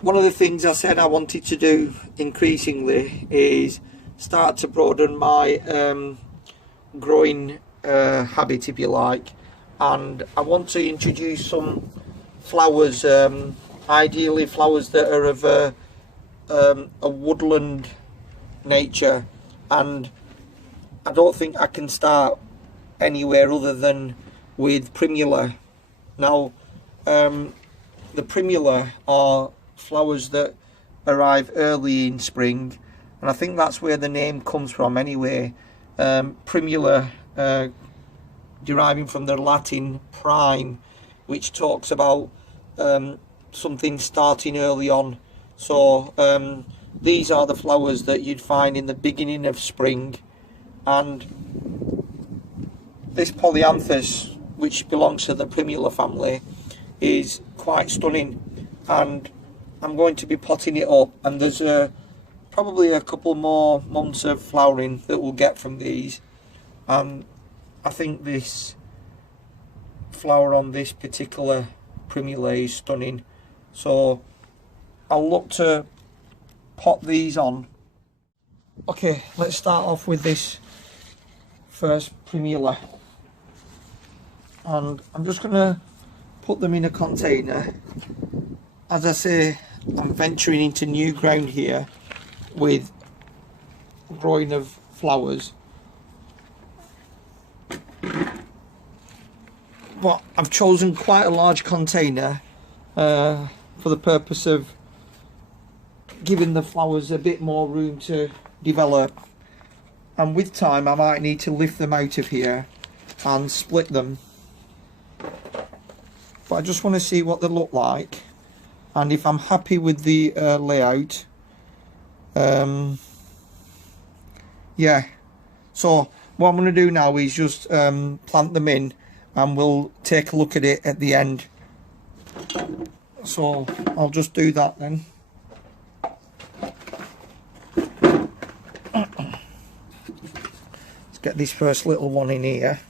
one of the things I said I wanted to do increasingly is start to broaden my growing habit, if you like, and I want to introduce some flowers, ideally flowers that are of a woodland nature, and I don't think I can start anywhere other than with Primula. Now, the Primula are flowers that arrive early in spring, and I think that's where the name comes from anyway. Primula deriving from the Latin prime, which talks about something starting early on. So these are the flowers that you'd find in the beginning of spring, and this polyanthus, which belongs to the Primula family, is quite stunning, and I'm going to be potting it up, and there's probably a couple more months of flowering that we'll get from these. And I think this flower on this particular Primula is stunning, so I'll look to pot these on. Okay, let's start off with this first Primula, and I'm just going to put them in a container. As I say, I'm venturing into new ground here with growing of flowers, but I've chosen quite a large container for the purpose of giving the flowers a bit more room to develop, and with time I might need to lift them out of here and split them, but I just want to see what they look like, and if I'm happy with the layout. Yeah, so what I'm going to do now is just plant them in, and we'll take a look at it at the end. So I'll just do that then. Let's get this first little one in here.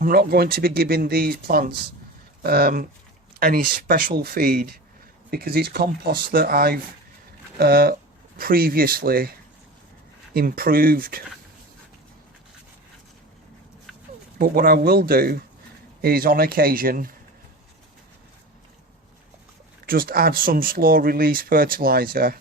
I'm not going to be giving these plants any special feed, because it's compost that I've previously improved. But what I will do is, on occasion, just add some slow release fertilizer.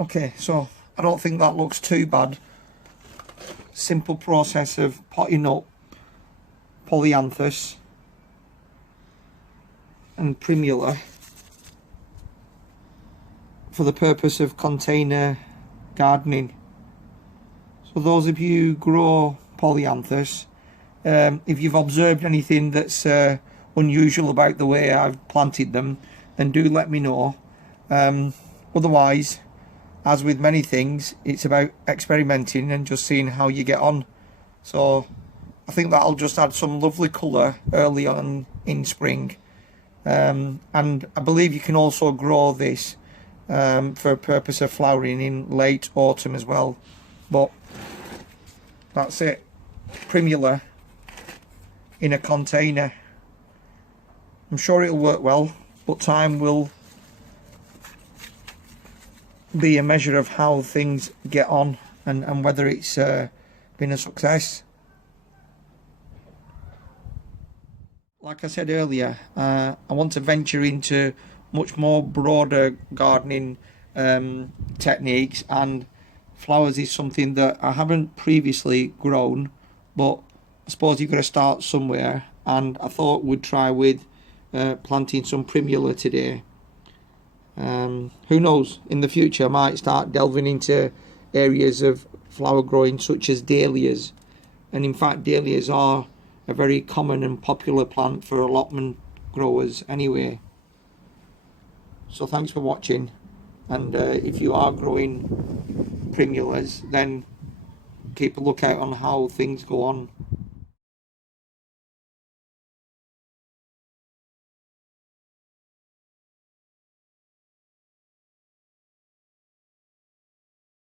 Okay, so I don't think that looks too bad. Simple process of potting up polyanthus and Primula for the purpose of container gardening. So those of you who grow polyanthus, if you've observed anything that's unusual about the way I've planted them, then do let me know. Otherwise, as with many things, it's about experimenting and just seeing how you get on. So I think that'll just add some lovely colour early on in spring, and I believe you can also grow this for a purpose of flowering in late autumn as well. But that's it, Primula in a container. I'm sure it'll work well, but time will be a measure of how things get on, and whether it's been a success. Like I said earlier, I want to venture into much more broader gardening techniques, and flowers is something that I haven't previously grown, but I suppose you've got to start somewhere, and I thought we'd try with planting some Primula today. Who knows, in the future I might start delving into areas of flower growing such as dahlias, and in fact dahlias are a very common and popular plant for allotment growers anyway. So thanks for watching, and if you are growing primulas, then keep a lookout on how things go on.